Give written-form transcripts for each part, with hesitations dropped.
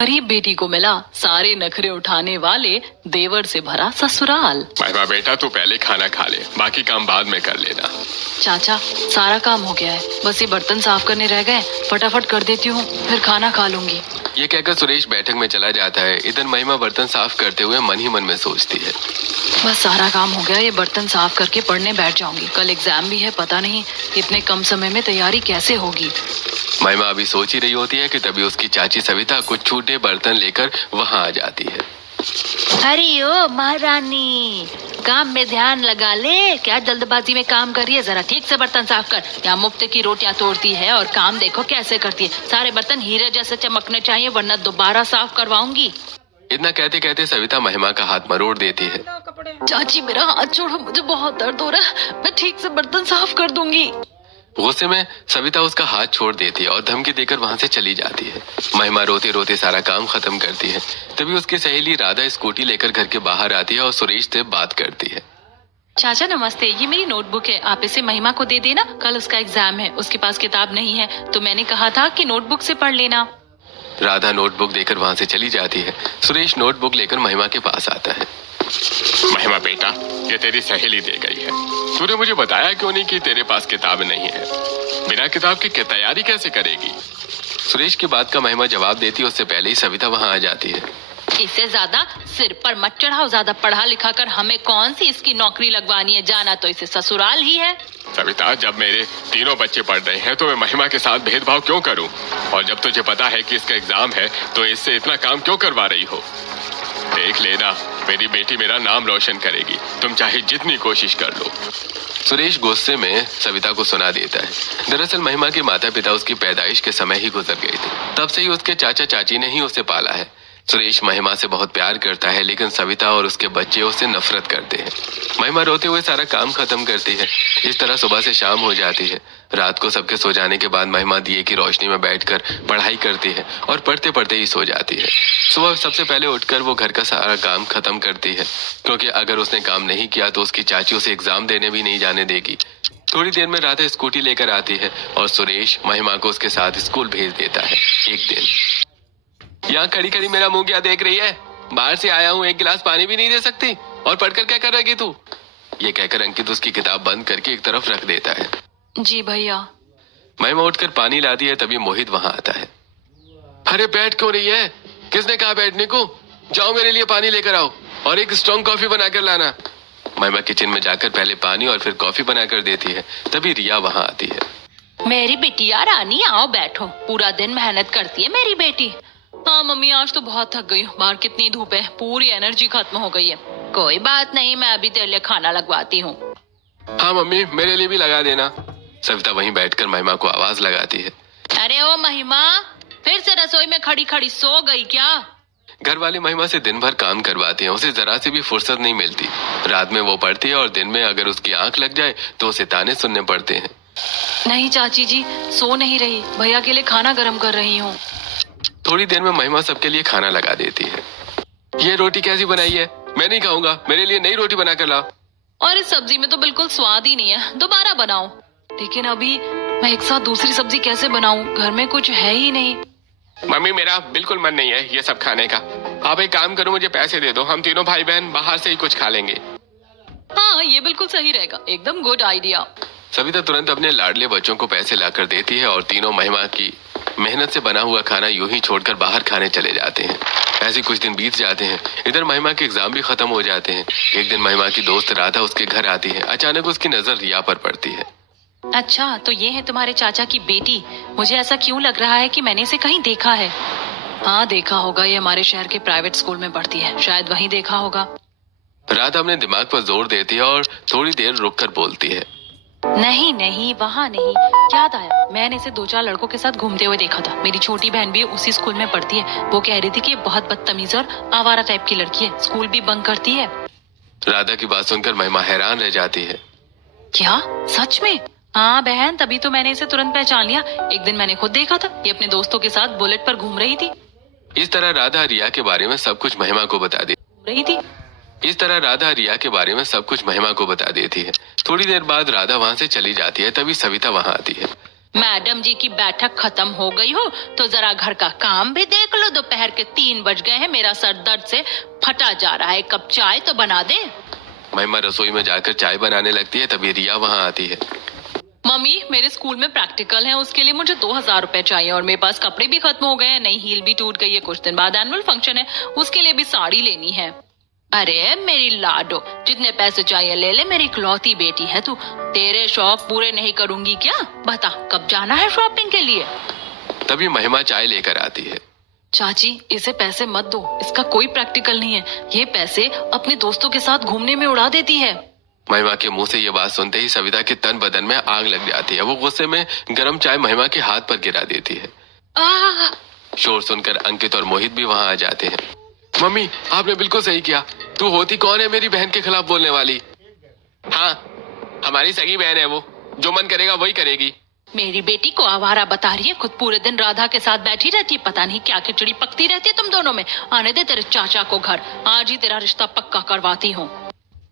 गरीब बेटी को मिला सारे नखरे उठाने वाले देवर से भरा ससुराल। महिमा बेटा तू पहले खाना खा ले, बाकी काम बाद में कर लेना। चाचा सारा काम हो गया है, बस ये बर्तन साफ करने रह गए, फटाफट कर देती हूँ, फिर खाना खा लूंगी। ये कहकर सुरेश बैठक में चला जाता है। इधर महिमा बर्तन साफ करते हुए मन ही मन में सोचती है, बस सारा काम हो गया, ये बर्तन साफ करके पढ़ने बैठ जाऊंगी। कल एग्जाम भी है, पता नहीं इतने कम समय में तैयारी कैसे होगी। महिमा अभी सोच ही रही होती है कि तभी उसकी चाची सविता कुछ छूटे बर्तन लेकर वहाँ आ जाती है। अरे ओ महारानी, काम में ध्यान लगा ले, क्या जल्दबाजी में काम कर रही है, जरा ठीक से बर्तन साफ कर। यहाँ मुफ्त की रोटियां तोड़ती है और काम देखो कैसे करती है। सारे बर्तन हीरे जैसे चमकने चाहिए, वरना दोबारा साफ करवाऊंगी। इतना कहते कहते सविता महिमा का हाथ मरोड़ देती है। चाची मेरा हाथ छोड़ो, मुझे बहुत दर्द हो रहा है, मैं ठीक से बर्तन साफ कर दूंगी। गुस्से में सविता उसका हाथ छोड़ देती है और धमकी देकर वहाँ से चली जाती है। महिमा रोते रोते सारा काम खत्म करती है। तभी उसकी सहेली राधा स्कूटी लेकर घर के बाहर आती है और सुरेश से बात करती है। चाचा नमस्ते, ये मेरी नोटबुक है, आप इसे महिमा को दे देना, कल उसका एग्जाम है, उसके पास किताब नहीं है, तो मैंने कहा था कि नोटबुक से पढ़ लेना। राधा नोटबुक देकर वहाँ से चली जाती है। सुरेश नोटबुक लेकर महिमा के पास आता है। महिमा बेटा, ये तेरी सहेली दे गई है, तूने मुझे बताया क्यों नहीं कि तेरे पास किताब नहीं है? बिना किताब की तैयारी कैसे करेगी? सुरेश की बात का महिमा जवाब देती है उससे पहले ही सविता वहाँ आ जाती है। इससे ज्यादा सिर पर मत चढ़ाओ, ज्यादा पढ़ा लिखा कर हमें कौन सी इसकी नौकरी लगवानी है, जाना तो इसे ससुराल ही है। सविता, जब मेरे तीनों बच्चे पढ़ रहे हैं तो मैं महिमा के साथ भेदभाव क्यों करूं? और जब तुझे पता है कि इसका एग्जाम है तो इससे इतना काम क्यों करवा रही हो? देख लेना, मेरी बेटी मेरा नाम रोशन करेगी, तुम चाहे जितनी कोशिश कर लो। सुरेश गुस्से में सविता को सुना देता है। दरअसल महिमा के माता पिता उसकी पैदाइश के समय ही गुजर गए थे, तब से ही उसके चाचा चाची ने ही उसे पाला है। सुरेश महिमा से बहुत प्यार करता है, लेकिन सविता और उसके बच्चे उससे नफरत करते हैं। महिमा रोते हुए सारा काम खत्म करती है। इस तरह सुबह से शाम हो जाती है। रात को सबके सो जाने के बाद महिमा दिए की रोशनी में बैठकर पढ़ाई करती है और पढ़ते पढ़ते ही सो जाती है। सुबह सबसे पहले उठकर वो घर का सारा काम खत्म करती है, क्योंकि अगर उसने काम नहीं किया तो उसकी चाची उसे एग्जाम देने भी नहीं जाने देगी। थोड़ी देर में राधा स्कूटी लेकर आती है और सुरेश महिमा को उसके साथ स्कूल भेज देता है। एक दिन, यहाँ खड़ी खड़ी मेरा मुंह क्या देख रही है? बाहर से आया हूँ, एक गिलास पानी भी नहीं दे सकती? और पढ़कर क्या करेगी तू? ये कहकर अंकित उसकी किताब बंद करके एक तरफ रख देता है। जी भैया। महिमा उठकर पानी लाती है, तभी मोहित वहाँ आता है। अरे बैठ क्यों रही है? किसने कहा बैठने को? जाओ मेरे लिए पानी लेकर आओ और एक स्ट्रॉन्ग कॉफी बनाकर लाना। महिमा किचन में जाकर पहले पानी और फिर कॉफी बनाकर देती है। तभी रिया वहाँ आती है। मेरी बिटिया रानी, आओ बैठो, पूरा दिन मेहनत करती है मेरी बेटी। हाँ मम्मी, आज तो बहुत थक गई हूँ, बाहर कितनी धूप है, पूरी एनर्जी खत्म हो गई है। कोई बात नहीं, मैं अभी तेरे लिए खाना लगवाती हूँ। हाँ मम्मी, मेरे लिए भी लगा देना। सविता वहीं बैठकर महिमा को आवाज लगाती है। अरे ओ महिमा, फिर से रसोई में खड़ी खड़ी सो गई क्या? घर वाले महिमा से दिन भर काम करवाते हैं, उसे जरा सी भी फुर्सत नहीं मिलती। रात में वो पढ़ती है और दिन में अगर उसकी आंख लग जाए तो उसे ताने सुनने पड़ते हैं। नहीं चाची जी, सो नहीं रही, भैया के लिए खाना गर्म कर रही हूँ। थोड़ी देर में महिमा सबके लिए खाना लगा देती है। ये रोटी कैसी बनाई है? मैं नहीं खाऊंगा, मेरे लिए नई रोटी बना कर लाओ। और इस सब्जी में तो बिल्कुल स्वाद ही नहीं है, दोबारा बनाओ। लेकिन अभी मैं एक साथ दूसरी सब्जी कैसे बनाऊं? घर में कुछ है ही नहीं। मम्मी, मेरा बिल्कुल मन नहीं है ये सब खाने का। आप एक काम करो, मुझे पैसे दे दो, हम तीनों भाई बहन बाहर से ही कुछ खा लेंगे। हाँ, ये बिल्कुल सही रहेगा, एकदम गुड आइडिया। सविता तुरंत अपने लाडले बच्चों को पैसे लाकर देती है और तीनों महिमा की मेहनत से बना हुआ खाना यूं ही छोड़कर बाहर खाने चले जाते हैं। ऐसे कुछ दिन बीत जाते हैं। इधर महिमा के एग्जाम भी खत्म हो जाते हैं। एक दिन महिमा की दोस्त राधा उसके घर आती है। अचानक उसकी नजर रिया पर पड़ती है। अच्छा, तो ये है तुम्हारे चाचा की बेटी? मुझे ऐसा क्यों लग रहा है कि मैंने इसे कहीं देखा है। हाँ देखा होगा, ये हमारे शहर के प्राइवेट स्कूल में पढ़ती है, शायद वहीं देखा होगा। राधा अपने दिमाग पर जोर देती है और थोड़ी देर रुककर बोलती है। नहीं नहीं, वहाँ नहीं, याद आया, मैंने इसे 2-4 लड़कों के साथ घूमते हुए देखा था। मेरी छोटी बहन भी उसी स्कूल में पढ़ती है। वो कह रही थी कि ये बहुत बदतमीज और आवारा टाइप की लड़की है, स्कूल भी बंक करती है। राधा की बात सुनकर महिमा हैरान रह जाती है। क्या सच में? हाँ बहन, तभी तो मैंने इसे तुरंत पहचान लिया। एक दिन मैंने खुद देखा था, ये अपने दोस्तों के साथ बुलेट पर घूम रही थी। इस तरह राधा रिया के बारे में सब कुछ महिमा को बता देती है। थोड़ी देर बाद राधा वहाँ से चली जाती है। तभी सविता वहाँ आती है। मैडम जी की बैठक खत्म हो गई हो तो जरा घर का काम भी देख लो। दोपहर के 3 बज गए हैं, मेरा सर दर्द से फटा जा रहा है। कप चाय तो बना दे। महिमा रसोई में जाकर चाय बनाने लगती है, तभी रिया वहाँ आती है। मम्मी, मेरे स्कूल में प्रैक्टिकल है, उसके लिए मुझे 2000 रुपए चाहिए और मेरे पास कपड़े भी खत्म हो गए हैं, नई हील भी टूट गई है। कुछ दिन बाद एनुअल फंक्शन है, उसके लिए भी साड़ी लेनी है। अरे मेरी लाडो, जितने पैसे चाहिए ले ले, मेरी इकलौती बेटी है तू। तेरे शौक पूरे नहीं करूंगी क्या? बता, कब जाना है शॉपिंग के लिए? तभी महिमा चाय लेकर आती है। चाची, इसे पैसे मत दो, इसका कोई प्रैक्टिकल नहीं है। ये पैसे अपने दोस्तों के साथ घूमने में उड़ा देती है। महिमा के मुंह से ये बात सुनते ही सविता के तन बदन में आग लग जाती है। वो गुस्से में गरम चाय महिमा के हाथ पर गिरा देती है। शोर सुनकर अंकित और मोहित भी वहाँ आ जाते हैं। मम्मी, आपने बिल्कुल सही किया। तू होती कौन है मेरी बहन के खिलाफ बोलने वाली? हाँ, हमारी सगी बहन है वो, जो मन करेगा वही करेगी। मेरी बेटी को आवारा बता रही है, खुद पूरे दिन राधा के साथ बैठी रहती है। पता नहीं क्या खिचड़ी पकती रहती है तुम दोनों में। आने दे तेरे चाचा को घर, आज ही तेरा रिश्ता पक्का करवाती हूँ।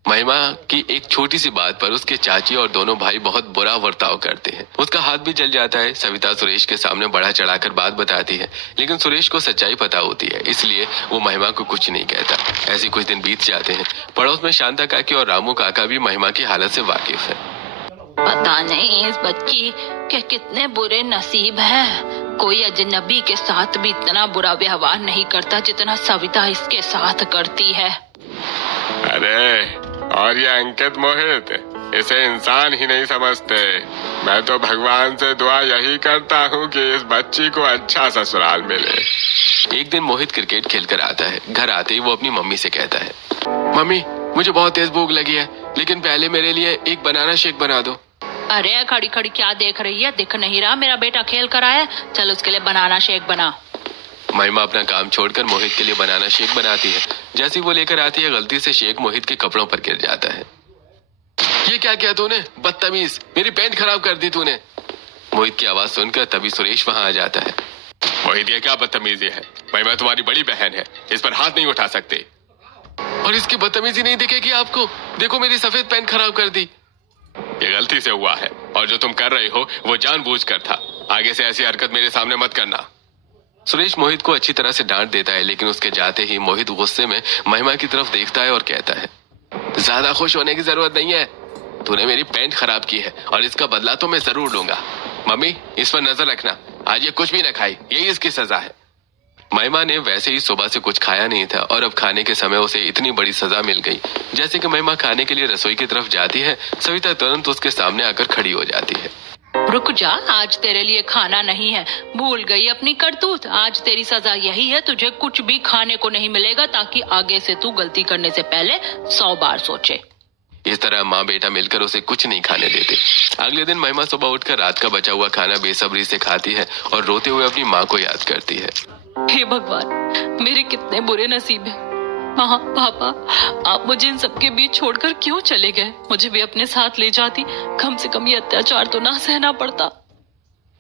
महिमा की एक छोटी सी बात पर उसके चाची और दोनों भाई बहुत बुरा बर्ताव करते हैं। उसका हाथ भी जल जाता है। सविता सुरेश के सामने बढ़ा चढ़ाकर बात बताती है, लेकिन सुरेश को सच्चाई पता होती है, इसलिए वो महिमा को कुछ नहीं कहता। ऐसे कुछ दिन बीत जाते हैं। पड़ोस में शांता काकी और रामू काका भी महिमा की हालत से वाकिफ है। पता नहीं इस बच्ची के कितने बुरे नसीब हैं। कोई अजनबी के साथ भी इतना बुरा व्यवहार नहीं करता जितना सविता इसके साथ करती है। अरे, और ये अंकित मोहित, इसे इंसान ही नहीं समझते। मैं तो भगवान से दुआ यही करता हूँ कि इस बच्ची को अच्छा ससुराल मिले। एक दिन मोहित क्रिकेट खेलकर आता है। घर आते ही वो अपनी मम्मी से कहता है, मम्मी, मुझे बहुत तेज भूख लगी है, लेकिन पहले मेरे लिए एक बनाना शेक बना दो। अरे खड़ी खड़ी क्या देख रही है? दिख नहीं रहा मेरा बेटा खेल कर आया? चल उसके लिए बनाना शेक बना। महिमा अपना काम छोड़कर मोहित के लिए बनाना शेक बनाती है। जैसे वो लेकर आती है, गलती से शेक मोहित के कपड़ों पर गिर जाता है। ये क्या किया तूने? बदतमीज, मेरी पैंट खराब कर दी तूने। मोहित की आवाज सुनकर तभी सुरेश वहाँ आ जाता है। मोहित, ये क्या बदतमीजी है? महिमा तुम्हारी बड़ी बहन है, इस पर हाथ नहीं उठा सकते। और इसकी बदतमीजी नहीं दिखेगी आपको? देखो, मेरी सफेद पैंट खराब कर दी। ये गलती से हुआ है और जो तुम कर रहे हो वो जानबूझकर था। आगे से ऐसी हरकत मेरे सामने मत करना। सुरेश मोहित को अच्छी तरह से डांट देता है, लेकिन उसके जाते ही मोहित गुस्से में महिमा की तरफ देखता है और कहता है, ज्यादा खुश होने की जरूरत नहीं है। तूने मेरी पैंट खराब की है और इसका बदला तो मैं जरूर लूंगा। मम्मी, इस पर नजर रखना, आज ये कुछ भी न खाई, यही इसकी सजा है। महिमा ने वैसे ही सुबह से कुछ खाया नहीं था और अब खाने के समय उसे इतनी बड़ी सजा मिल गई। जैसे कि महिमा खाने के लिए रसोई की तरफ जाती है, सविता तुरंत उसके सामने आकर खड़ी हो जाती है। रुक जा, आज तेरे लिए खाना नहीं है। भूल गई अपनी करतूत। आज तेरी सजा यही है, तुझे कुछ भी खाने को नहीं मिलेगा, ताकि आगे से तू गलती करने से पहले 100 बार सोचे। इस तरह माँ बेटा मिलकर उसे कुछ नहीं खाने देते। अगले दिन महिमा सुबह उठकर रात का बचा हुआ खाना बेसब्री से खाती है और रोते हुए अपनी माँ को याद करती है। हे भगवान, मेरे कितने बुरे नसीब है। माँ, पापा, आप मुझे इन सबके बीच छोड़कर क्यों चले गए? मुझे भी अपने साथ ले जाती, कम से कम ये अत्याचार तो ना सहना पड़ता।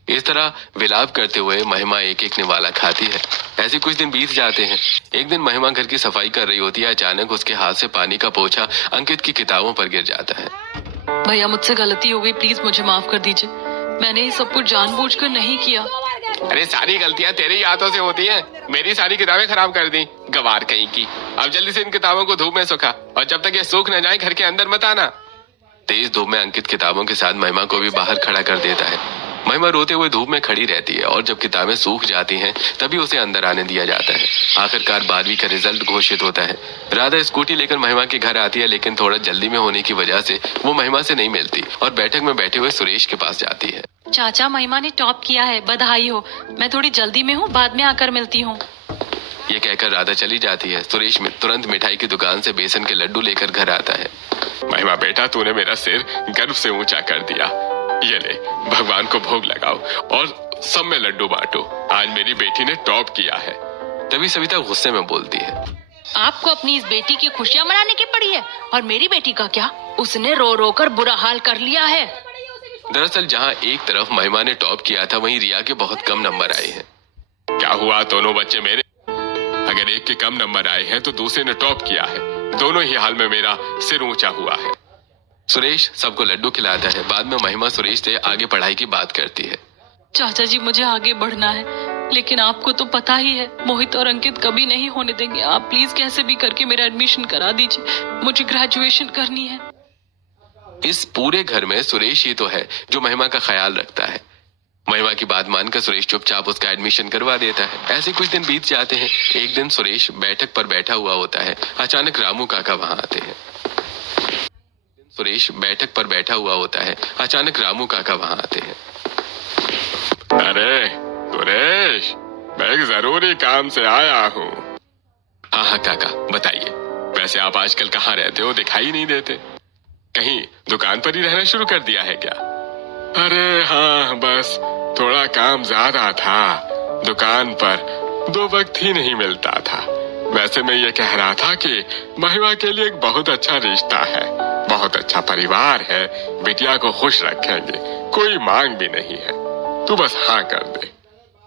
इस तरह विलाप करते हुए महिमा एक एक निवाला खाती है। ऐसे कुछ दिन बीत जाते हैं। एक दिन महिमा घर की सफाई कर रही होती है। अचानक उसके हाथ से पानी का पोछा अंकित की किताबों पर गिर जाता है। भैया, मुझसे गलती हो गई, प्लीज मुझे माफ कर दीजिए। मैंने ये सब कुछ जानबूझकर नहीं किया। अरे, सारी गलतियां तेरे ही हाथों से होती हैं। मेरी सारी किताबें खराब कर दी, गवार कहीं की। अब जल्दी से इन किताबों को धूप में सुखा, और जब तक ये सूख न जाए घर के अंदर मत आना। तेज धूप में अंकित किताबों के साथ महिमा को भी बाहर खड़ा कर देता है। महिमा रोते हुए धूप में खड़ी रहती है और जब किताबें सूख जाती हैं तभी उसे अंदर आने दिया जाता है। आखिरकार 12वीं का रिजल्ट घोषित होता है। राधा स्कूटी लेकर महिमा के घर आती है, लेकिन थोड़ा जल्दी में होने की वजह से वो महिमा से नहीं मिलती और बैठक में बैठे हुए सुरेश के पास जाती है। चाचा, महिमा ने टॉप किया है, बधाई हो। मैं थोड़ी जल्दी में हूँ, बाद में आकर मिलती हूँ। ये कहकर राधा चली जाती है। सुरेश तुरंत मिठाई की दुकान से बेसन के लड्डू लेकर घर आता है। महिमा बेटा, तूने मेरा सिर गर्व से ऊंचा कर दिया। ये ले, भगवान को भोग लगाओ और सब में लड्डू बांटो। आज मेरी बेटी ने टॉप किया है। तभी सविता गुस्से में बोलती है, आपको अपनी इस बेटी की खुशियाँ मनाने की पड़ी है, और मेरी बेटी का क्या? उसने रो रो कर बुरा हाल कर लिया है। दरअसल जहाँ एक तरफ महिमा ने टॉप किया था, वहीं रिया के बहुत कम नंबर आए हैं। क्या हुआ, दोनों बच्चे मेरे? अगर एक के कम नंबर आए हैं तो दूसरे ने टॉप किया है। दोनों ही हाल में मेरा सिर ऊंचा हुआ है। सुरेश सबको लड्डू खिलाता है। बाद में महिमा सुरेश से आगे पढ़ाई की बात करती है। चाचा जी मुझे आगे बढ़ना है, लेकिन आपको तो पता ही है मोहित और अंकित कभी नहीं होने देंगे। आप प्लीज कैसे भी करके मेरा एडमिशन करा दीजिए, मुझे ग्रेजुएशन करनी है। इस पूरे घर में सुरेश ही तो है जो महिमा का ख्याल रखता है। महिमा की बात मानकर सुरेश चुपचाप उसका एडमिशन करवा देता है। ऐसे कुछ दिन बीत जाते हैं। एक दिन सुरेश बैठक पर बैठा हुआ होता है। अचानक रामू काका वहां आते हैं। सुरेश बैठक पर बैठा हुआ होता है। अचानक रामू काका वहां आते हैं। अरे सुरेश, मैं एक जरूरी काम से आया हूँ। हाँ काका बताइए। वैसे आप आजकल कहाँ रहते हो, दिखाई नहीं देते। कहीं दुकान पर ही रहना शुरू कर दिया है क्या? अरे हाँ, बस थोड़ा काम ज्यादा था दुकान पर, दो वक्त ही नहीं मिलता था। वैसे मैं ये कह रहा था कि महिमा के लिए एक बहुत अच्छा रिश्ता है, बहुत अच्छा परिवार है, बिटिया को खुश रखेंगे, कोई मांग भी नहीं है, तू बस हाँ कर दे।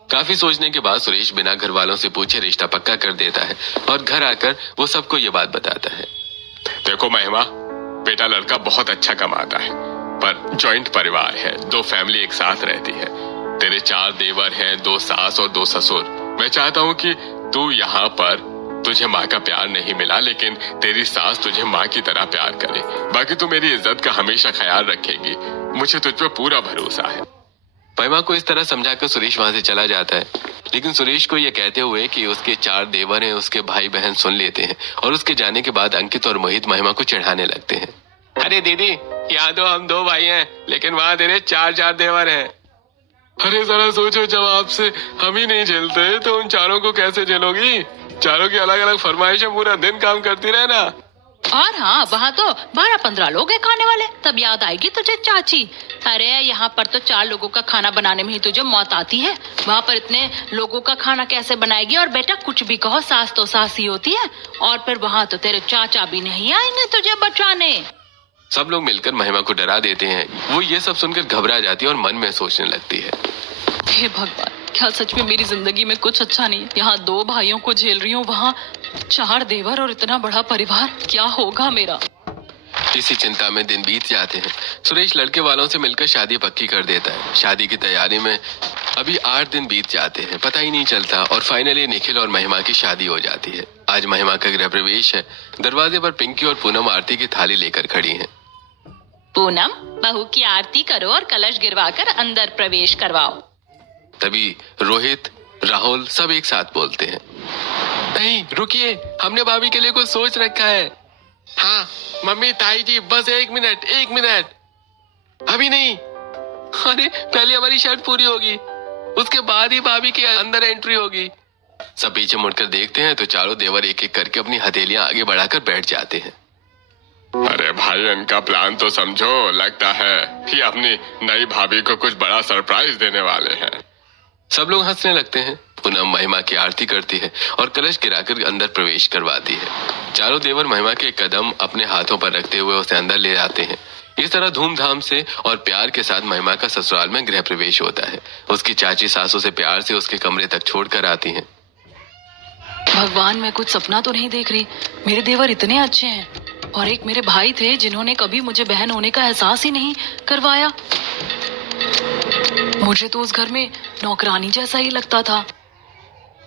काफी सोचने के बाद सुरेश बिना घर वालों से पूछे रिश्ता पक्का कर देता है और घर आकर वो सबको ये बात बताता है। देखो महिमा, बेटा लड़का बहुत अच्छा कमाता है, पर जॉइंट परिवार है, दो फैमिली एक साथ रहती है। तेरे 4 देवर हैं, 2 सास और 2 ससुर। मैं चाहता हूँ कि तू यहाँ पर, तुझे माँ का प्यार नहीं मिला, लेकिन तेरी सास तुझे माँ की तरह प्यार करे। बाकी तू मेरी इज्जत का हमेशा ख्याल रखेगी, मुझे तुझ पर पूरा भरोसा है। महिमा को इस तरह समझाकर सुरेश वहां से चला जाता है। लेकिन सुरेश को यह कहते हुए कि उसके 4 देवर हैं, उसके भाई बहन सुन लेते हैं और उसके जाने के बाद अंकित और मोहित महिमा को चिढ़ाने लगते हैं। अरे दीदी, यहाँ तो हम 2 भाई हैं, लेकिन वहाँ तेरे 4 देवर हैं। अरे जरा सोचो, जब आपसे हम ही नहीं झेलते तो उन चारों को कैसे झेलोगी? चारों की अलग अलग फरमाइशें पूरा दिन काम करती रहे ना। और हाँ, वहाँ तो 12-15 लोग हैं खाने वाले, तब याद आएगी तुझे चाची। अरे यहाँ पर तो 4 लोगों का खाना बनाने में ही तुझे मौत आती है, वहाँ पर इतने लोगों का खाना कैसे बनाएगी? और बेटा कुछ भी कहो, सास तो सास ही होती है, और फिर वहाँ तो तेरे चाचा भी नहीं आएंगे तुझे बचाने। सब लोग मिलकर महिमा को डरा देते हैं। वो ये सब सुनकर घबरा जाती है और मन में सोचने लगती है, हे भगवान, क्या सच में मेरी जिंदगी में कुछ अच्छा नहीं है? यहाँ 2 भाइयों को झेल रही हूँ, वहाँ 4 देवर और इतना बड़ा परिवार, क्या होगा मेरा? इसी चिंता में दिन बीत जाते हैं। सुरेश लड़के वालों से मिलकर शादी पक्की कर देता है। शादी की तैयारी में अभी 8 दिन बीत जाते हैं, पता ही नहीं चलता, और फाइनली निखिल और महिमा की शादी हो जाती है। आज महिमा का गृह प्रवेश है। दरवाजे पर पिंकी और पूनम आरती की थाली लेकर खड़ी हैं। पूनम, बहू की आरती करो और कलश गिरवाकर अंदर प्रवेश करवाओ। तभी रोहित, राहुल सब एक साथ बोलते हैं, नहीं रुकिए, हमने भाभी के लिए कुछ सोच रखा है। हाँ मम्मी, ताई जी, बस 1 मिनट, अभी नहीं। अरे पहले हमारी शर्त पूरी होगी, उसके बाद ही भाभी के अंदर एंट्री होगी। सब पीछे मुड़कर देखते हैं तो चारों देवर एक एक करके अपनी हथेलियां आगे बढ़ाकर बैठ जाते हैं। अरे भाई, इनका प्लान तो समझो, लगता है कि अपनी नई भाभी को कुछ बड़ा सरप्राइज देने वाले हैं। सब लोग हंसने लगते हैं। पूनम महिमा की आरती करती है और कलश गिराकर अंदर प्रवेश करवाती है। चारों देवर महिमा के कदम अपने हाथों पर रखते हुए उसे अंदर ले आते हैं। इस तरह धूमधाम से और प्यार के साथ महिमा का ससुराल में गृह प्रवेश होता है। उसकी चाची सासू से प्यार से उसके कमरे तक छोड़कर आती हैं। भगवान, मैं कुछ सपना तो नहीं देख रही? मेरे देवर इतने अच्छे हैं, और एक मेरे भाई थे जिन्होंने कभी मुझे बहन होने का एहसास ही नहीं करवाया। मुझे तो उस घर में नौकरानी जैसा ही लगता था।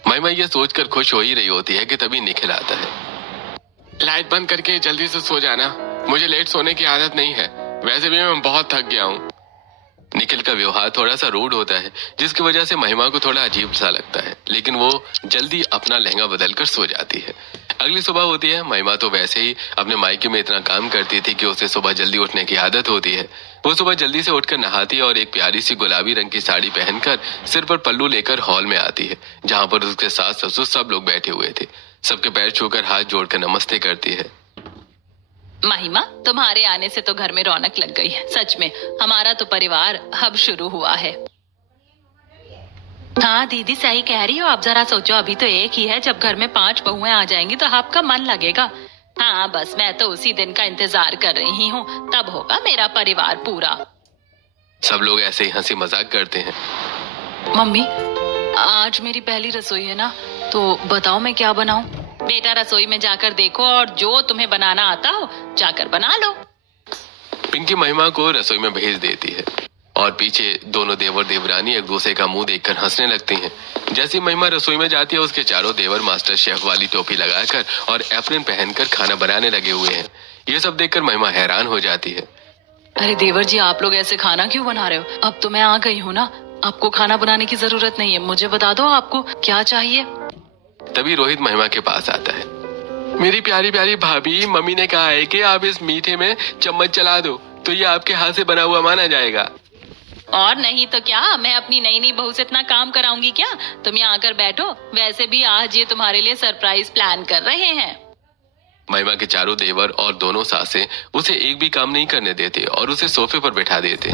महिमा ये सोचकर खुश हो ही रही होती है कि तभी निखिल आता है। लाइट बंद करके जल्दी से सो जाना, मुझे लेट सोने की आदत नहीं है, वैसे भी मैं बहुत थक गया हूँ। निखिल का व्यवहार थोड़ा सा रूड होता है, जिसकी वजह से महिमा को थोड़ा अजीब सा लगता है, लेकिन वो जल्दी अपना लहंगा बदलकर सो जाती है। अगली सुबह होती है। महिमा तो वैसे ही अपने मायके में इतना काम करती थी कि उसे सुबह जल्दी उठने की आदत होती है। वो सुबह जल्दी से उठकर नहाती है और एक प्यारी सी गुलाबी रंग की साड़ी पहनकर सिर पर पल्लू लेकर हॉल में आती है, जहाँ पर उसके सास ससुर सब लोग बैठे हुए थे। सबके पैर छूकर हाथ जोड़कर नमस्ते करती है। महिमा, तुम्हारे आने से तो घर में रौनक लग गई है। सच में हमारा तो परिवार अब शुरू हुआ है। हाँ दीदी, सही कह रही हो। आप जरा सोचो, अभी तो एक ही है, जब घर में 5 बहुएं आ जाएंगी तो आपका मन लगेगा। हाँ बस मैं तो उसी दिन का इंतजार कर रही हूँ, तब होगा मेरा परिवार पूरा। सब लोग ऐसे ही हंसी मजाक करते हैं। मम्मी, आज मेरी पहली रसोई है ना, तो बताओ मैं क्या बनाऊं? बेटा, रसोई में जाकर देखो और जो तुम्हें बनाना आता हो जाकर बना लो। पिंकी महिमा को रसोई में भेज देती है और पीछे दोनों देवर देवरानी एक दूसरे का मुंह देखकर हंसने लगती हैं। जैसी महिमा रसोई में जाती है उसके चारों देवर मास्टर शेफ वाली टोपी लगाकर और एप्रन पहनकर खाना बनाने लगे हुए हैं। ये सब देखकर महिमा हैरान हो जाती है। अरे देवर जी, आप लोग ऐसे खाना क्यों बना रहे हो? अब तो मैं आ गई हूँ ना, आपको खाना बनाने की जरूरत नहीं है। मुझे बता दो आपको क्या चाहिए। तभी रोहित महिमा के पास आता है। मेरी प्यारी प्यारी भाभी, मम्मी ने कहा है कि आप इस मीठे में चम्मच चला दो तो ये आपके हाथ से बना हुआ माना जाएगा। और नहीं तो क्या, मैं अपनी नई नई बहू से इतना काम कराऊंगी क्या? तुम यहाँ आकर बैठो। वैसे भी आज ये तुम्हारे लिए सरप्राइज प्लान कर रहे हैं। महिमा के चारों देवर और दोनों सासें उसे एक भी काम नहीं करने देते और उसे सोफे पर बैठा देते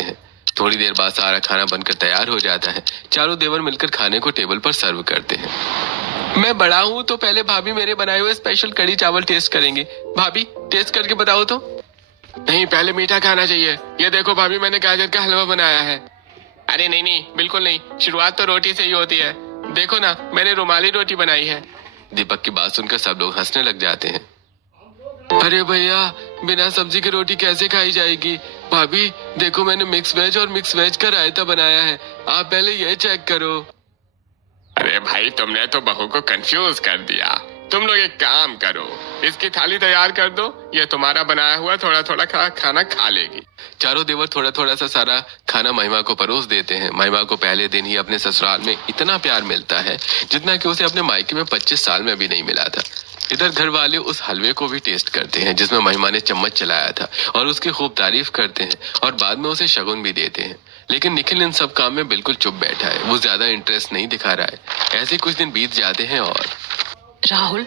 हैं। थोड़ी देर बाद सारा खाना बनकर तैयार हो जाता है। चारों देवर मिलकर खाने को टेबल पर सर्व करते हैं। मैं बड़ा हूँ तो पहले भाभी मेरे बनाए हुए स्पेशल कड़ी चावल टेस्ट करेंगे। भाभी टेस्ट करके बताओ तो। नहीं, पहले मीठा खाना चाहिए। ये देखो भाभी, मैंने गाजर का हलवा बनाया है। अरे नहीं नहीं, बिल्कुल नहीं, शुरुआत तो रोटी से ही होती है। देखो ना, मैंने रुमाली रोटी बनाई है। दीपक की बात सुनकर सब लोग हंसने लग जाते हैं। अरे भैया, बिना सब्जी की रोटी कैसे खाई जाएगी? भाभी देखो, मैंने मिक्स वेज और मिक्स वेज का रायता बनाया है, आप पहले ये चेक करो। अरे भाई, तुमने तो बहू को कंफ्यूज कर दिया। तुम लोग एक काम करो, इसकी थाली तैयार कर दो, ये तुम्हारा बनाया हुआ थोड़ा थोड़ा खाना खा लेगी। चारों देवर थोड़ा थोड़ा सा सारा खाना महिमा को परोस देते हैं। महिमा को पहले दिन ही अपने ससुराल में इतना प्यार मिलता है जितना कि उसे अपने मायके में 25 साल में भी नहीं मिला था। इधर घर वाले उस हलवे को भी टेस्ट करते हैं जिसमें महिमा ने चम्मच चलाया था और उसकी खूब तारीफ करते हैं और बाद में उसे शगुन भी देते हैं। लेकिन निखिल इन सब काम में बिल्कुल चुप बैठा है, वो ज्यादा इंटरेस्ट नहीं दिखा रहा है। ऐसे कुछ दिन बीत जाते हैं और राहुल,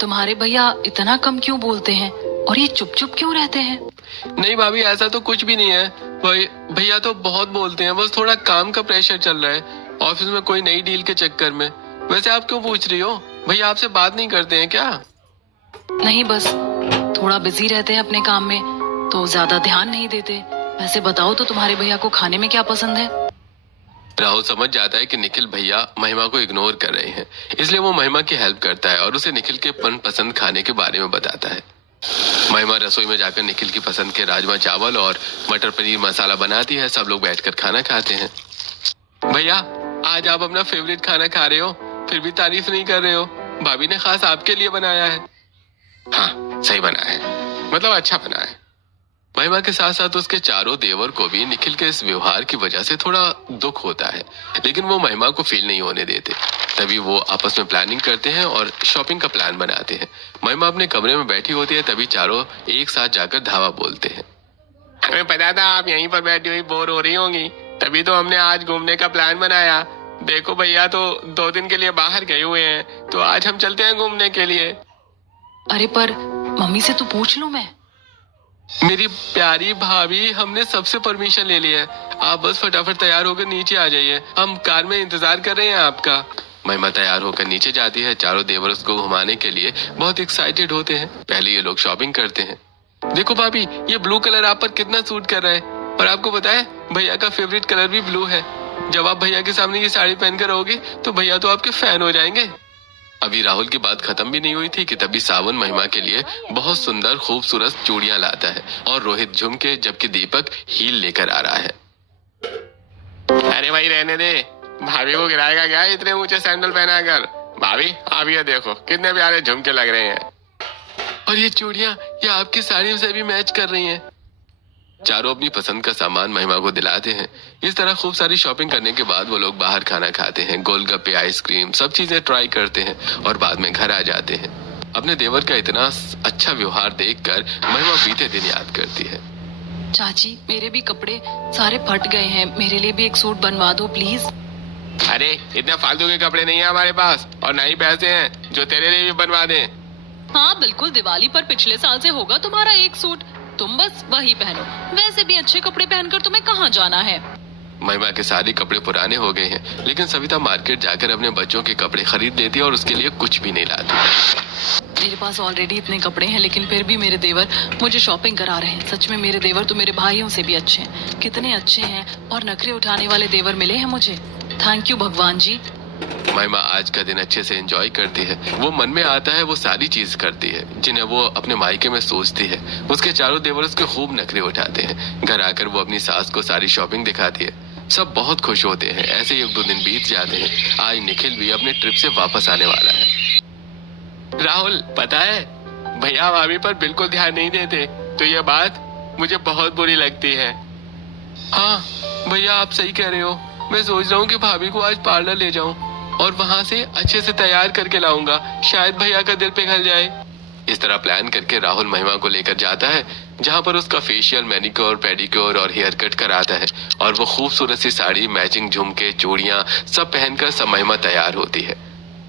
तुम्हारे भैया इतना कम क्यों बोलते हैं और ये चुप चुप क्यों रहते हैं? नहीं भाभी, ऐसा तो कुछ भी नहीं है। भैया तो बहुत बोलते हैं, बस थोड़ा काम का प्रेशर चल रहा है ऑफिस में कोई नई डील के चक्कर में। वैसे आप क्यों पूछ रही हो? भैया आपसे बात नहीं करते हैं क्या? नहीं, बस थोड़ा बिजी रहते हैं अपने काम में तो ज्यादा ध्यान नहीं देते। वैसे बताओ तो तुम्हारे भैया को खाने में क्या पसंद है? राहुल समझ जाता है कि निखिल भैया महिमा को इग्नोर कर रहे हैं, इसलिए वो महिमा की हेल्प करता है और उसे निखिल के पसंद खाने के बारे में बताता है। महिमा रसोई में जाकर निखिल की पसंद के राजमा चावल और मटर पनीर मसाला बनाती है। सब लोग बैठकर खाना खाते हैं। भैया, आज आप अपना फेवरेट खाना खा रहे हो, फिर भी तारीफ नहीं कर रहे हो। भाभी ने खास आपके लिए बनाया है। हाँ, सही बना है, मतलब अच्छा बना है। महिमा के साथ साथ उसके चारों देवर को भी निखिल के इस व्यवहार की वजह से थोड़ा दुख होता है, लेकिन वो महिमा को फील नहीं होने देते। तभी वो आपस में प्लानिंग करते हैं और शॉपिंग का प्लान बनाते हैं। महिमा अपने कमरे में बैठी होती है, तभी चारों एक साथ जाकर धावा बोलते हैं। हमें पता था आप यहीं पर बैठी हुई बोर हो रही होंगी, तभी तो हमने आज घूमने का प्लान बनाया। देखो भैया तो 2 दिन के लिए बाहर गए हुए हैं, तो आज हम चलते हैं घूमने के लिए। अरे पर मम्मी से तो पूछ लूं मैं। मेरी प्यारी भाभी, हमने सबसे परमिशन ले लिया है, आप बस फटाफट तैयार होकर नीचे आ जाइए, हम कार में इंतजार कर रहे हैं आपका। महिमा तैयार होकर नीचे जाती है। चारों देवर उसको घुमाने के लिए बहुत एक्साइटेड होते हैं। पहले ये लोग शॉपिंग करते हैं। देखो भाभी, ये ब्लू कलर आप पर कितना सूट कर रहा है, और आपको पता है भैया का फेवरेट कलर भी ब्लू है। जब आप भैया के सामने ये साड़ी पहनकर रहोगे तो भैया तो आपके फैन हो जाएंगे। अभी राहुल की बात खत्म भी नहीं हुई थी कि तभी सावन महिमा के लिए बहुत सुंदर खूबसूरत चूड़ियां लाता है और रोहित झुमके, जबकि दीपक हील लेकर आ रहा है। अरे भाई रहने दे, भाभी को गिराएगा क्या इतने ऊंचे सैंडल पहना कर। भाभी आप ये देखो कितने प्यारे झुमके लग रहे हैं, और ये चूड़ियां ये आपकी साड़ियों से भी मैच कर रही हैं। चारों अपनी पसंद का सामान महिमा को दिलाते हैं। इस तरह खूब सारी शॉपिंग करने के बाद वो लोग बाहर खाना खाते हैं। गोलगप्पे, आइसक्रीम, सब चीजें ट्राई करते हैं और बाद में घर आ जाते हैं। अपने देवर का इतना अच्छा व्यवहार देखकर महिमा बीते दिन याद करती है। चाची, मेरे भी कपड़े सारे फट गए हैं, मेरे लिए भी एक सूट बनवा दो प्लीज। अरे इतने फालतू के कपड़े नहीं है हमारे पास, और ना ही पैसे हैं जो तेरे लिए भी बनवा दें। हाँ बिल्कुल, दिवाली पर पिछले साल से होगा तुम्हारा एक सूट, तुम बस वही पहनो। वैसे भी अच्छे कपड़े पहनकर तुम्हें कहाँ जाना है? महिमा के सारे कपड़े पुराने हो गए हैं, लेकिन सविता मार्केट जाकर अपने बच्चों के कपड़े खरीद लेती है और उसके लिए कुछ भी नहीं लाती। मेरे पास ऑलरेडी इतने कपड़े हैं, लेकिन फिर भी मेरे देवर मुझे शॉपिंग करा रहे हैं। सच में मेरे देवर तो मेरे भाइयों से भी अच्छे हैं। कितने अच्छे हैं, और नखरे उठाने वाले देवर मिले हैं मुझे। थैंक यू भगवान जी। महिमा आज का दिन अच्छे से एंजॉय करती है। वो मन में आता है वो सारी चीज करती है जिन्हें वो अपने मायके में सोचती है। उसके चारों देवर उसके खूब नखरे उठाते हैं। घर आकर वो अपनी सास को सारी शॉपिंग दिखाती है। सब बहुत खुश होते हैं। ऐसे ही 1-2 दिन बीत जाते हैं। आज निखिल भी अपने ट्रिप से वापस आने वाला है। राहुल, पता है भैया भाभी पर बिल्कुल ध्यान नहीं देते, तो ये बात मुझे बहुत बुरी लगती है। हाँ भैया, आप सही कह रहे हो। मैं सोच रहा हूँ कि भाभी को आज पार्लर ले जाऊं और वहां से अच्छे से तैयार करके लाऊंगा। शायद भैया का दिल पिघल जाए। इस तरह प्लान करके राहुल महिमा को लेकर जाता है, जहां पर उसका फेशियल, मैनिक्योर, पेडिक्योर और हेयर कट कराता है। और वो खूबसूरत सी साड़ी, मैचिंग झुमके, चूड़ियां सब पहनकर सब महिमा तैयार होती है।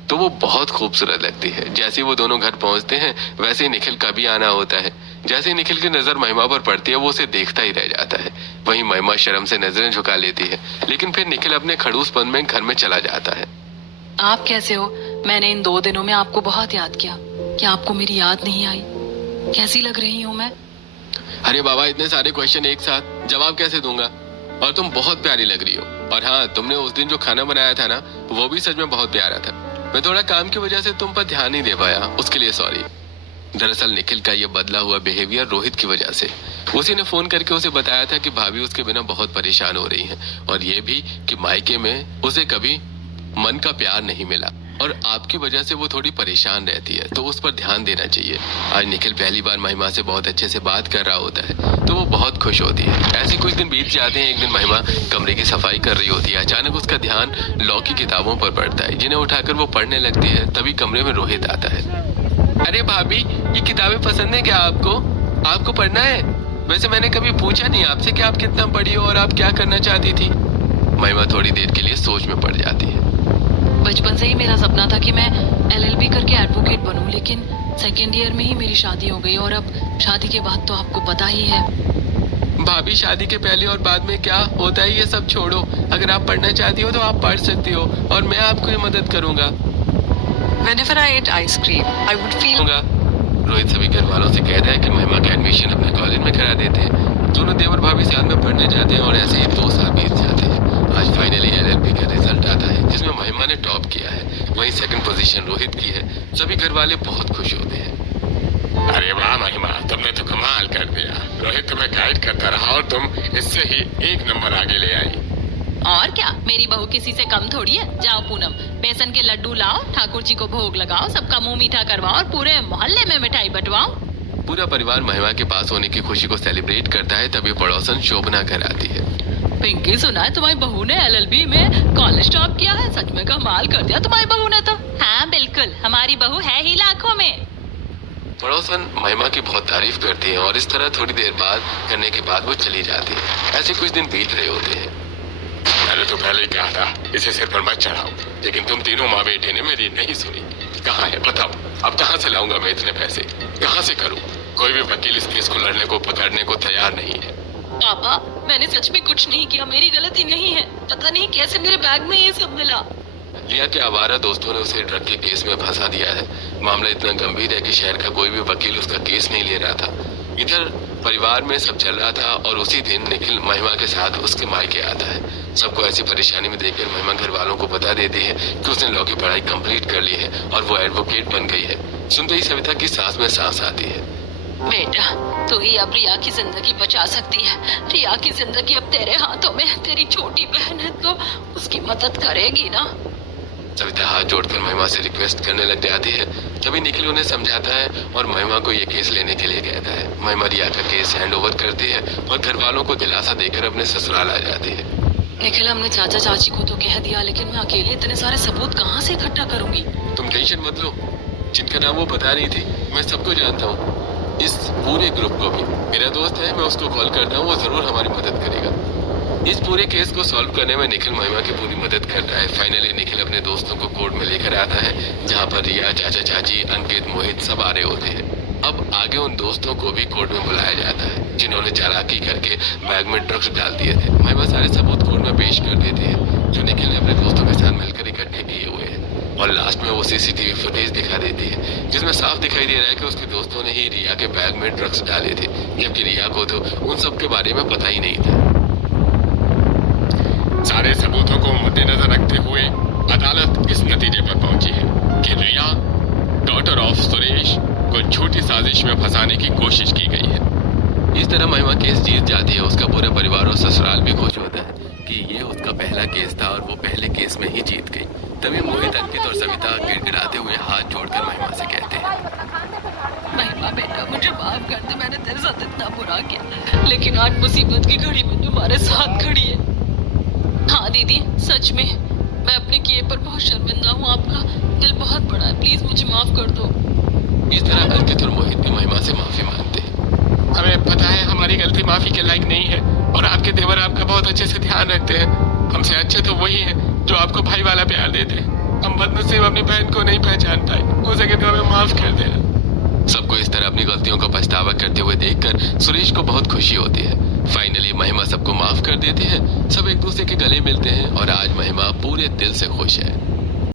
तो वो बहुत खूबसूरत लगती है। जैसे ही वो दोनों घर पहुंचते हैं, वैसे ही निखिल का भी आना होता है। जैसे ही निखिल की नजर महिमा पर पड़ती है, वो उसे देखता ही रह जाता है। वहीं महिमा शर्म से नजरें झुका लेती है, लेकिन फिर निखिल अपने खड़ूसपन में घर में चला जाता है। आप कैसे हो? मैंने इन 2 दिनों में आपको बहुत याद किया। क्या आपको मेरी याद नहीं आई? कैसी लग रही हूँ मैं? अरे बाबा, इतने सारे क्वेश्चन एक साथ जवाब कैसे दूंगा? और तुम बहुत प्यारी लग रही हो। और हाँ, तुमने उस दिन जो खाना बनाया था ना, वो भी सच में बहुत प्यारा था। मैं थोड़ा काम की वजह से तुम पर ध्यान नहीं दे पाया, उसके लिए सॉरी। दरअसल निखिल का ये बदला हुआ बिहेवियर रोहित की वजह से। उसी ने फोन करके उसे बताया था कि भाभी उसके बिना बहुत परेशान हो रही हैं, और ये भी कि मायके में उसे कभी मन का प्यार नहीं मिला और आपकी वजह से वो थोड़ी परेशान रहती है, तो उस पर ध्यान देना चाहिए। आज निखिल पहली बार महिमा से बहुत अच्छे से बात कर रहा होता है, तो वो बहुत खुश होती है। ऐसे कुछ दिन बीत जाते हैं। एक दिन महिमा कमरे की सफाई कर रही होती है। अचानक उसका ध्यान लॉ की किताबों पर पड़ता है, जिन्हें उठाकर वो पढ़ने लगती है। तभी कमरे में रोहित आता है। अरे भाभी, ये किताबें पसंद है क्या आपको? आपको पढ़ना है? वैसे मैंने कभी पूछा नहीं आपसे कि आप कितना पढ़ी हो और आप क्या करना चाहती थी। महिमा थोड़ी देर के लिए सोच में पड़ जाती है। बचपन से ही मेरा सपना था कि मैं LLB करके एडवोकेट बनूं, लेकिन सेकेंड ईयर में ही मेरी शादी हो गई और अब शादी के बाद तो आपको पता ही है। भाभी, शादी के पहले और बाद में क्या होता है ये सब छोड़ो। अगर आप पढ़ना चाहती हो तो आप पढ़ सकती हो और मैं आपको ये मदद करूंगा। Whenever I ate ice cream, I would feel... Rohit सभी घर वालों से कहता है कि महिमा का एडमिशन अपने कॉलेज में करा देते हैं। दोनों देवर भाभी साथ में पढ़ने जाते हैं और ऐसे ही 2 साल बीत जाते हैं। आज फाइनली LLB का रिजल्ट आता है, जिसमें महिमा ने टॉप किया है। वहीं सेकंड पोजीशन रोहित की है। सभी घर वाले बहुत खुश होते हैं। अरे वाह महिमा, तुमने तो कमाल कर दिया। रोहित तुम्हें गाइड करता रहा और तुम इससे ही 1 नंबर आगे ले आई। और क्या, मेरी बहू किसी से कम थोड़ी है। जाओ पूनम, बेसन के लड्डू लाओ, ठाकुर जी को भोग लगाओ, सबका मुंह मीठा करवाओ और पूरे मोहल्ले में मिठाई बंटवाओ। पूरा परिवार महिमा के पास होने की खुशी को सेलिब्रेट करता है। तभी पड़ोसन शोभना घर आती है। पिंकी, सुना है तुम्हारी बहू ने LLB में कॉलेज टॉप किया है? सच में कमाल कर दिया तुम्हारी बहू ने तो। हाँ बिल्कुल, हमारी बहू है ही लाखों में। पड़ोसन महिमा की बहुत तारीफ करती है और इस तरह थोड़ी देर बाद करने के बाद वो चली जाती है। ऐसे कुछ दिन बीत रहे होते हैं। मैंने तो पहले ही कहा था इसे सिर पर मत चढ़ाओ, लेकिन तुम तीनों माँ बेटे ने मेरी नहीं सुनी। कहाँ है बताओ? अब कहाँ से लाऊंगा मैं इतने पैसे? कहाँ से करूँ? कोई भी वकील इस केस को लड़ने को पकड़ने को तैयार नहीं है। पापा, मैंने सच में कुछ नहीं किया, मेरी गलती नहीं है। पता नहीं कैसे मेरे बैग में ये सब मिला। लिया के आवारा दोस्तों ने उसे ड्रग के केस में फंसा दिया है। मामला इतना गंभीर है कि शहर का कोई भी वकील उसका केस नहीं ले रहा था। इधर परिवार में सब चल रहा था और उसी दिन निखिल महिमा के साथ उसके मायके आता है। सबको ऐसी परेशानी में देखकर महिमा घर वालों को बता देती है कि उसने लॉ की पढ़ाई कंप्लीट कर ली है और वो एडवोकेट बन गई है। सुनते ही सविता की सांस में सांस आती है। बेटा, तू ही अब रिया की जिंदगी बचा सकती है। रिया की जिंदगी अब तेरे हाथों में। तेरी छोटी बहन है तो उसकी मदद करेगी ना। सविता हाथ जोड़कर महिमा से रिक्वेस्ट करने लग जाती है। तभी निखिल उन्हें समझाता है और महिमा को ये केस लेने के लिए कहता है। महिमा रिया का केस हैंड ओवर करती है और घर वालों को दिलासा देकर अपने ससुराल आ जाती है। निखिल, हमने चाचा चाची को तो कह दिया, लेकिन मैं अकेले इतने सारे सबूत कहाँ से इकट्ठा करूंगी? तुम टेंशन मत लो। जिनका नाम वो बता रही थी, मैं सबको जानता हूँ। इस पूरे ग्रुप को भी मेरा दोस्त है, मैं उसको कॉल करता हूँ, वो जरूर हमारी मदद करेगा। इस पूरे केस को सॉल्व करने में निखिल महिमा की पूरी मदद करता है। फाइनली निखिल अपने दोस्तों को कोर्ट में लेकर आता है, जहाँ पर रिया, चाचा चाची, अंकित, मोहित सब आ रहे होते हैं। अब आगे उन दोस्तों को भी कोर्ट में बुलाया जाता है, जिन्होंने चालाकी करके बैग में ड्रग्स डाल दिए थे। महिमा सारे सबूत कोर्ट में पेश कर देते हैं, जो निखिल ने अपने दोस्तों के साथ मिलकर इकट्ठे किए हुए हैं। और लास्ट में वो CCTV फुटेज दिखा देती है, जिसमें साफ दिखाई दे रहा है कि उसके दोस्तों ने ही रिया के बैग में ड्रग्स डाले थे, जबकि रिया को तो उन सब के बारे में पता ही नहीं था। सारे सबूतों को मद्देनजर रखते हुए अदालत तभी मोहित, अंकित और सविता गिड़गिड़ाते हुए हाथ जोड़कर महिमा से कहते हैं, महिमा बेटा, मुझे माफ कर दे, मैंने तेरे साथ इतना बुरा किया, लेकिन आज मुसीबत की घड़ी में तुम्हारे साथ खड़ी है। हाँ दीदी, सच में मैं अपने किए पर बहुत शर्मिंदा हूँ। आपका दिल बहुत बड़ा है, प्लीज मुझे माफ कर दो। इस तरह अंकित और मोहित भी महिमा से माफी मांगते हैं। हमें पता है हमारी गलती माफी के लायक नहीं है और आपके देवर आपका बहुत अच्छे से ध्यान रखते हैं। हमसे अच्छे तो वही है जो आपको भाई वाला प्यार देते हैं। हम बदनसीब अपनी बहन को नहीं पहचान पाए, हो सके तो हमें माफ कर देना। सबको इस तरह अपनी गलतियों का पछतावा करते हुए देखकर सुरेश को बहुत खुशी होती है। फाइनली महिमा सबको माफ कर देती है। सब एक दूसरे के गले मिलते हैं और आज महिमा पूरे दिल से खुश है।